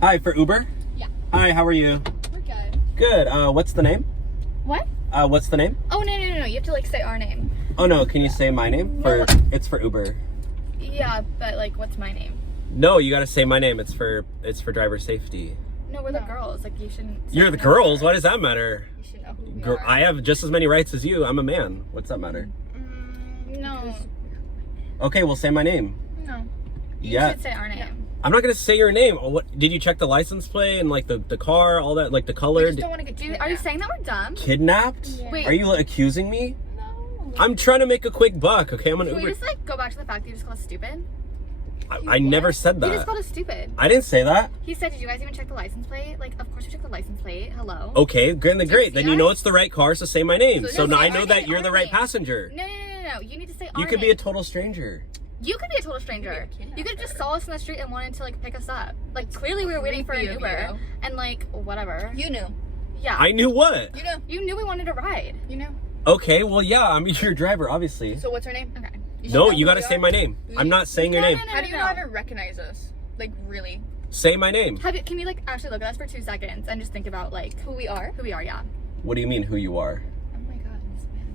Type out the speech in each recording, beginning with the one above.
Hi, for Uber? Yeah. Hi, how are you? We're good. Good. What's the name? What? What's the name? Oh, no. You have to, like, say our name. Oh, no, can you say my name? Well, It's for Uber. Yeah, but, like, what's my name? No, you gotta say my name. It's for driver safety. No, we're the girls. Like, you shouldn't say You're the my girls? name. Why does that matter? You should know who we are. I have just as many rights as you. I'm a man. What's that matter? No. Okay, well, say my name. No. You Yeah. should say our name. I'm not gonna say your name. Oh, what? Did you check the license plate and like the car, all that, like the color? We just don't want to get Are you saying that we're dumb? Kidnapped? Yeah. Wait. Are you accusing me? No. I'm trying to make a quick buck. Okay, I'm an Can we Uber. just, like, go back to the fact that you just called us stupid? I never said You just that. called us stupid. I didn't say that. He said, did you guys even check the license plate? Like, of course we checked the license plate. Hello? Okay, great. see Then you us? know it's the right car, so say my name. So So just now say I know our that name, you're our the right name. passenger. No. You need to say our You could be name. a total stranger. You could be a total stranger. You could have just saw us in the street and wanted to, like, pick us up. Like, clearly we were waiting for an creepy of Uber. you. And, like, whatever. You knew. Yeah. I knew what? You knew we wanted a ride. You knew. Okay, well, yeah, I'm your driver, obviously. So what's her name? Okay. No, you gotta say my name. We- I'm not saying your No, name. no. How do you not even recognize us? Like, really? Say my name. Can you, like, actually look at us for 2 seconds and just think about, like, Who we are? who we are, yeah. What do you mean, who you are? Oh my god, this man.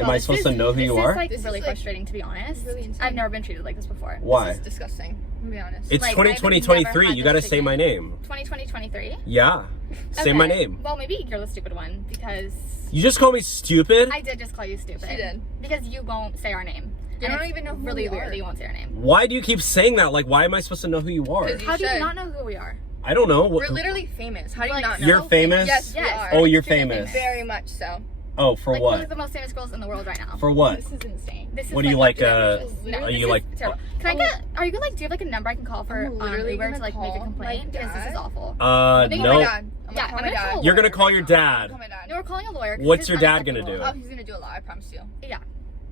Am I supposed to know who you are? This This is, like, is, really like, frustrating, to be honest. really insane. I've never been treated like this before. Why? This is disgusting, to be honest. It's Like, I've 2020, never 23. had You gotta this say my treatment. name. 2023? Yeah. Say my name. Well, maybe you're the stupid one, because You just call me stupid? I did just call you stupid. She did. Because you won't say our name. You And don't it's even know who really we weird are. that you won't say our name. Why do you keep saying that? Like, why am I supposed to know who you are? 'Cause you How do you should. not know who we are? I don't know. We're literally famous. How do you Like, not know? You're famous? Yes, we Yes. are. Oh, you're Extremely famous. Very much so. Oh, for Like, we're what? the most famous girls in the world right now. For what? This is insane. This is What do you like, no, are this you is like- terrible. Can I get, are you gonna, like, do you have, like, a number I can call for I'm literally Uber gonna to, like, make a call complaint? my Because this is dad. awful. I'm gonna No. call my Yeah, dad. I'm gonna call I'm my gonna call dad. You're gonna lawyer call right your I'm now. gonna dad. call my dad. No, we're calling a lawyer. 'cause What's this your is dad gonna unacceptable. do? Oh, he's gonna do a lot, I promise you. Yeah.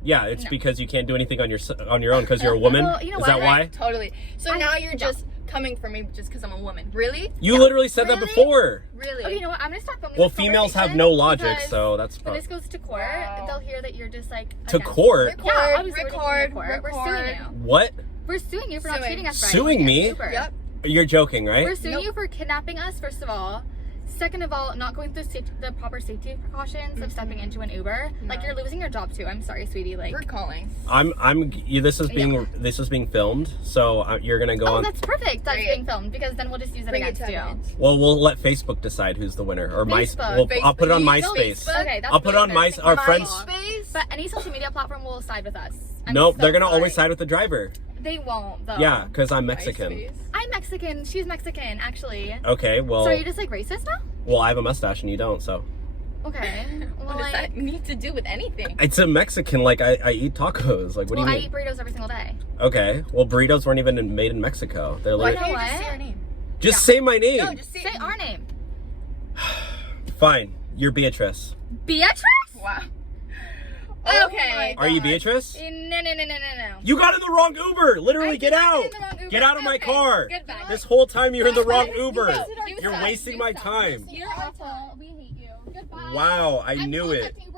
Yeah, it's No. because you can't do anything on your own because you're a woman. Well, you know Is that what? why? Totally. So I- now you're yeah. just coming for me just because I'm a woman. Really? You literally said that Really? before. Really? Okay, you know what? I'm gonna start filming Well, this females have conversation no logic, because so that's when probably this goes to court, Wow. they'll hear that you're just like to against- court. Record, Yeah, obviously we're taking you to record, court. We're record. suing you. What? We're suing you for not Suing. treating us right. Suing me? Uber. Yep. You're joking, right? We're suing Nope. you for kidnapping us, first of all. Second of all, not going through the proper safety precautions of stepping into an Uber. Like, No. you're losing your job too. I'm sorry, sweetie. Like, We're calling. This is being filmed, so you're gonna go oh, on. that's perfect. That's Great. being filmed because then we'll just use it Bring it against to you. evidence. Well, we'll let Facebook decide who's the winner, or Facebook. I'll put it on Facebook. MySpace. Facebook. Okay, that's I'll put it really on my embarrassing our for friends. us. MySpace? But any social media platform will side with us. I'm Nope, so they're gonna sorry. always side with the driver. They won't though. Yeah, because I'm Mexican. MySpace. I'm Mexican. She's Mexican, actually. Okay, well, So are you just like racist now? well, I have a mustache and you don't, so Okay. Well, What does like, that need to do with anything? it's a Mexican. Like I eat tacos. Like what well, do I you eat mean? burritos every single day. Okay, well, burritos weren't even made in Mexico. They're Why like, know can't you just what? say our name? just say my name. No, just say, Say our name. Fine, you're Beatrice. Beatrice? Wow. Oh Okay. my Are you God. Beatrice? No. You got in the wrong Uber. Literally, I get did not out. get in the wrong Uber. Get out of my Okay, car. goodbye. This whole time you're in the wrong You Uber. suck. You You're suck. wasting You my suck. time. You're awful. We hate you. Goodbye. Wow, I I'm knew it. contacting